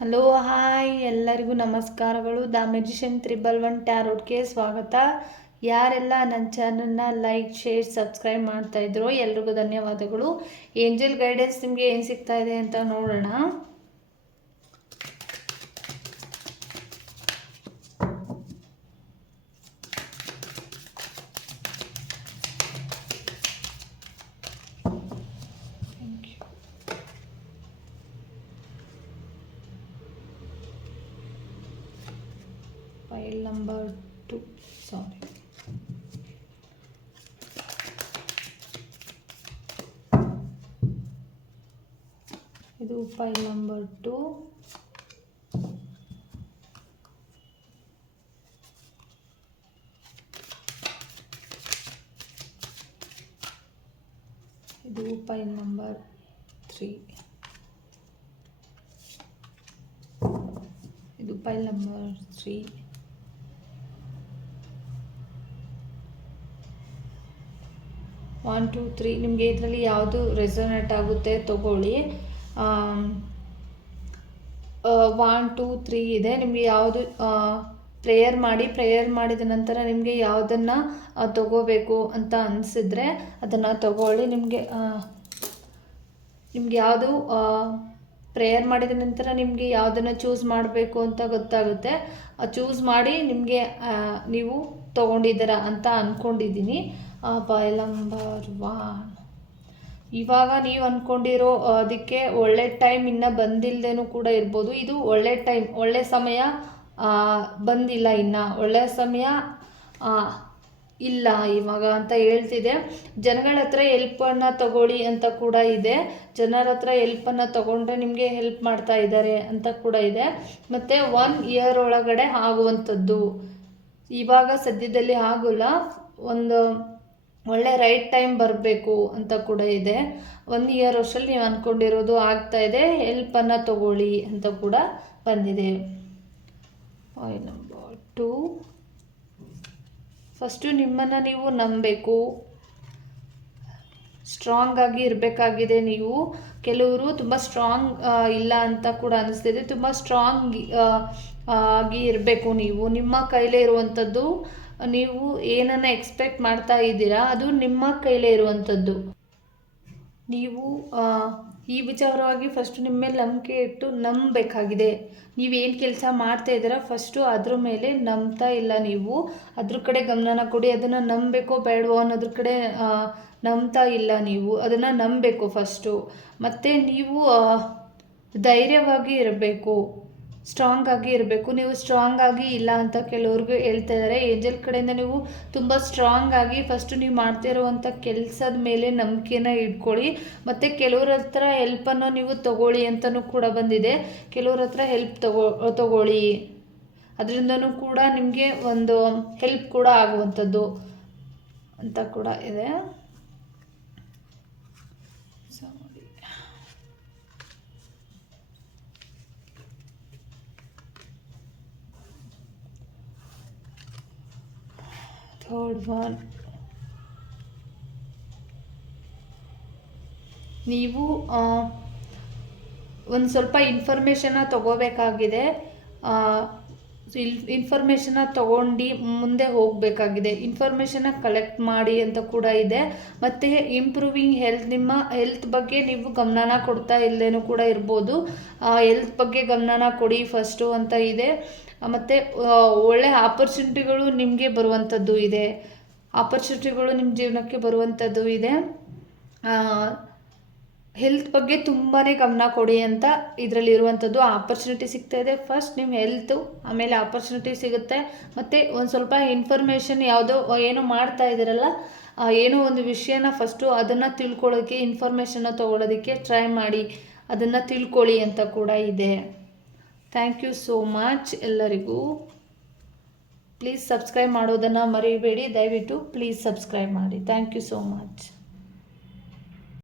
Hello hi ಎಲ್ಲರಿಗೂ ನಮಸ್ಕಾರಗಳು. The magician triple one ಟ್ಯಾರೋಟ್ಗೆ ಸ್ವಾಗತ. ಯಾರೆಲ್ಲ ನನ್ನ ಚಾನಲ್ನ ಲೈಕ್, ಶೇರ್, ಸಬ್ಸ್ಕ್ರೈಬ್ ಮಾಡ್ತಾ ಇದ್ರು ಎಲ್ರಿಗೂ ಧನ್ಯವಾದಗಳು. ಏಂಜಲ್ ಗೈಡೆನ್ಸ್ ನಿಮಗೆ ಏನು ಸಿಗ್ತಾ ಇದೆ ಅಂತ ನೋಡೋಣ thank you file number two sorry ಇದು ಫೈಲ್ ನಂಬರ್ ಟು ಇದು ಫೈಲ್ ನಂಬರ್ ತ್ರೀ ಇದು file number three one two three ನಿಮಗೆ ಇದರಲ್ಲಿ ಯಾವುದು ರೆಸೊನೇಟ್ ಆಗುತ್ತೆ ತಗೊಳ್ಳಿ. ಒನ್ ಟೂ ತ್ರೀ ಇದೆ. ನಿಮಗೆ ಯಾವುದು ಪ್ರೇಯರ್ ಮಾಡಿ ಪ್ರೇಯರ್ ಮಾಡಿದ ನಂತರ ನಿಮಗೆ ಯಾವುದನ್ನು ತಗೋಬೇಕು ಅಂತ ಅನಿಸಿದ್ರೆ ಅದನ್ನು ತಗೊಳ್ಳಿ. ನಿಮಗೆ ನಿಮ್ಗೆ ಯಾವುದು ಪ್ರೇಯರ್ ಮಾಡಿದ ನಂತರ ನಿಮಗೆ ಯಾವುದನ್ನು ಚೂಸ್ ಮಾಡಬೇಕು ಅಂತ ಗೊತ್ತಾಗುತ್ತೆ. ಚೂಸ್ ಮಾಡಿ ನಿಮಗೆ ನೀವು ತೊಗೊಂಡಿದ್ದೀರಾ ಅಂತ ಅಂದ್ಕೊಂಡಿದ್ದೀನಿ ಒನ್ ಇವಾಗ ನೀವು ಅಂದ್ಕೊಂಡಿರೋ ಅದಕ್ಕೆ ಒಳ್ಳೆ ಟೈಮ್ ಇನ್ನೂ ಬಂದಿಲ್ಲದೇನೂ ಕೂಡ ಇರ್ಬೋದು. ಇದು ಒಳ್ಳೆ ಟೈಮ್, ಒಳ್ಳೆ ಸಮಯ ಬಂದಿಲ್ಲ ಇನ್ನು. ಒಳ್ಳೆ ಸಮಯ ಇಲ್ಲ ಇವಾಗ ಅಂತ ಹೇಳ್ತಿದೆ. ಜನಗಳ ಹತ್ರ ಎಲ್ಪನ್ನು ತಗೊಳ್ಳಿ ಅಂತ ಕೂಡ ಇದೆ. ಜನರ ಹತ್ರ ಎಲ್ಪನ್ನು ತಗೊಂಡ್ರೆ ನಿಮಗೆ ಹೆಲ್ಪ್ ಮಾಡ್ತಾ ಇದ್ದಾರೆ ಅಂತ ಕೂಡ ಇದೆ. ಮತ್ತು ಒನ್ ಇಯರ್ ಒಳಗಡೆ ಆಗುವಂಥದ್ದು. ಇವಾಗ ಸದ್ಯದಲ್ಲಿ ಆಗೋಲ್ಲ. ಒಂದು ಒಳ್ಳೆ ರೈಟ್ ಟೈಮ್ ಬರಬೇಕು ಅಂತ ಕೂಡ ಇದೆ. ಒನ್ ಇಯರ್ ವರ್ಷಲ್ಲಿ ನೀವು ಅಂದ್ಕೊಂಡಿರೋದು ಆಗ್ತಾ ಇದೆ. ಹೆಲ್ಪನ್ನು ತಗೊಳ್ಳಿ ಅಂತ ಕೂಡ ಬಂದಿದೆ. ಫಸ್ಟ್ ನಂಬರ್ ಫಸ್ಟು ನಿಮ್ಮನ್ನು ನೀವು ನಂಬಬೇಕು. ಸ್ಟ್ರಾಂಗ್ ಆಗಿ ಇರಬೇಕಾಗಿದೆ ನೀವು. ಕೆಲವರು ತುಂಬ ಸ್ಟ್ರಾಂಗ್ ಇಲ್ಲ ಅಂತ ಕೂಡ ಅನಿಸ್ತಿದೆ. ತುಂಬ ಸ್ಟ್ರಾಂಗ್ ಆಗಿ ಇರಬೇಕು ನೀವು. ನಿಮ್ಮ ಕೈಲೇ ಇರುವಂಥದ್ದು ನೀವು ಏನನ್ನು ಎಕ್ಸ್ಪೆಕ್ಟ್ ಮಾಡ್ತಾ ಇದ್ದೀರಾ, ಅದು ನಿಮ್ಮ ಕೈಲೇ ಇರುವಂಥದ್ದು. ನೀವು ಈ ವಿಚಾರವಾಗಿ ಫಸ್ಟು ನಿಮ್ಮ ಮೇಲೆ ನಂಬಿಕೆ ಇಟ್ಟು ನಂಬಬೇಕಾಗಿದೆ. ನೀವೇನು ಕೆಲಸ ಮಾಡ್ತಾ ಇದ್ದೀರಾ ಫಸ್ಟು ಅದ್ರ ಮೇಲೆ ನಂಬ್ತಾ ಇಲ್ಲ ನೀವು. ಅದ್ರ ಕಡೆ ಗಮನನ ಕೊಡಿ, ಅದನ್ನು ನಂಬಬೇಕೋ ಬೇಡವೋ ಅನ್ನೋದ್ರ ಕಡೆ ನಂಬ್ತಾ ಇಲ್ಲ ನೀವು. ಅದನ್ನು ನಂಬಬೇಕು ಫಸ್ಟು ಮತ್ತು ನೀವು ಧೈರ್ಯವಾಗಿ ಇರಬೇಕು. ಸ್ಟ್ರಾಂಗ್ ಆಗಿ ಇರಬೇಕು. ನೀವು ಸ್ಟ್ರಾಂಗ್ ಆಗಿ ಇಲ್ಲ ಅಂತ ಕೆಲವ್ರಿಗೂ ಹೇಳ್ತಾ ಇದ್ದಾರೆ ಏಂಜಲ್ ಕಡೆಯಿಂದ ನೀವು ತುಂಬ ಸ್ಟ್ರಾಂಗ್ ಆಗಿ ಫಸ್ಟು ನೀವು ಮಾಡ್ತಾ ಇರುವಂಥ ಕೆಲಸದ ಮೇಲೆ ನಂಬಿಕೆನ ಇಟ್ಕೊಳ್ಳಿ. ಮತ್ತು ಕೆಲವ್ರ ಹತ್ರ ಹೆಲ್ಪನ್ನು ನೀವು ತಗೊಳ್ಳಿ ಅಂತಲೂ ಕೂಡ ಬಂದಿದೆ. ಕೆಲವ್ರ ಹತ್ರ ಹೆಲ್ಪ್ ತಗೋ, ತಗೊಳ್ಳಿ. ಅದರಿಂದನೂ ಕೂಡ ನಿಮಗೆ ಒಂದು ಹೆಲ್ಪ್ ಕೂಡ ಆಗುವಂಥದ್ದು ಅಂತ ಕೂಡ ಇದೆ. ಥರ್ಡ್ ಒನ್ ನೀವು ಒಂದು ಸ್ವಲ್ಪ ಇನ್ಫಾರ್ಮೇಷನ್ನ ತಗೋಬೇಕಾಗಿದೆ. ಇನ್ಫಾರ್ಮೇಷನ್ನ ತಗೊಂಡು ಮುಂದೆ ಹೋಗಬೇಕಾಗಿದೆ. ಇನ್ಫಾರ್ಮೇಷನ್ನ ಕಲೆಕ್ಟ್ ಮಾಡಿ ಅಂತ ಕೂಡ ಇದೆ. ಮತ್ತು ಇಂಪ್ರೂವಿಂಗ್ ಹೆಲ್ತ್ ನಿಮ್ಮ ಹೆಲ್ತ್ ಬಗ್ಗೆ ನೀವು ಗಮನನ ಕೊಡ್ತಾ ಇಲ್ಲೇನೂ ಕೂಡ ಇರ್ಬೋದು. ಹೆಲ್ತ್ ಬಗ್ಗೆ ಗಮನನ ಕೊಡಿ ಫಸ್ಟು ಅಂತ ಇದೆ. ಮತ್ತು ಒಳ್ಳೆ ಆಪರ್ಚುನಿಟಿಗಳು ನಿಮಗೆ ಬರುವಂಥದ್ದು ಇದೆ. ಆಪರ್ಚುನಿಟಿಗಳು ನಿಮ್ಮ ಜೀವನಕ್ಕೆ ಬರುವಂಥದ್ದು ಇದೆ. ಹೆಲ್ತ್ ಬಗ್ಗೆ ತುಂಬಾ ಗಮನ ಕೊಡಿ ಅಂತ ಇದರಲ್ಲಿ ಇರುವಂಥದ್ದು ಆಪರ್ಚುನಿಟಿ ಸಿಗ್ತಾ ಇದೆ. ಫಸ್ಟ್ ನಿಮ್ಮ ಹೆಲ್ತು ಆಮೇಲೆ ಆಪರ್ಚುನಿಟಿ ಸಿಗುತ್ತೆ. ಮತ್ತು ಒಂದು ಸ್ವಲ್ಪ ಇನ್ಫಾರ್ಮೇಷನ್ ಯಾವುದೋ ಏನೋ ಮಾಡ್ತಾ ಇದ್ದೀರಲ್ಲ ಏನೋ ಒಂದು ವಿಷಯನ ಫಸ್ಟು ಅದನ್ನು ತಿಳ್ಕೊಳ್ಳೋಕ್ಕೆ ಇನ್ಫಾರ್ಮೇಷನ್ನ ತೊಗೊಳೋದಕ್ಕೆ ಟ್ರೈ ಮಾಡಿ, ಅದನ್ನು ತಿಳ್ಕೊಳ್ಳಿ ಅಂತ ಕೂಡ ಇದೆ. ಥ್ಯಾಂಕ್ ಯು ಸೋ ಮಚ್ ಎಲ್ಲರಿಗೂ. ಪ್ಲೀಸ್ ಸಬ್ಸ್ಕ್ರೈಬ್ ಮಾಡೋದನ್ನು ಮರಿಬೇಡಿ. ದಯವಿಟ್ಟು ಪ್ಲೀಸ್ ಸಬ್ಸ್ಕ್ರೈಬ್ ಮಾಡಿ. Thank you so much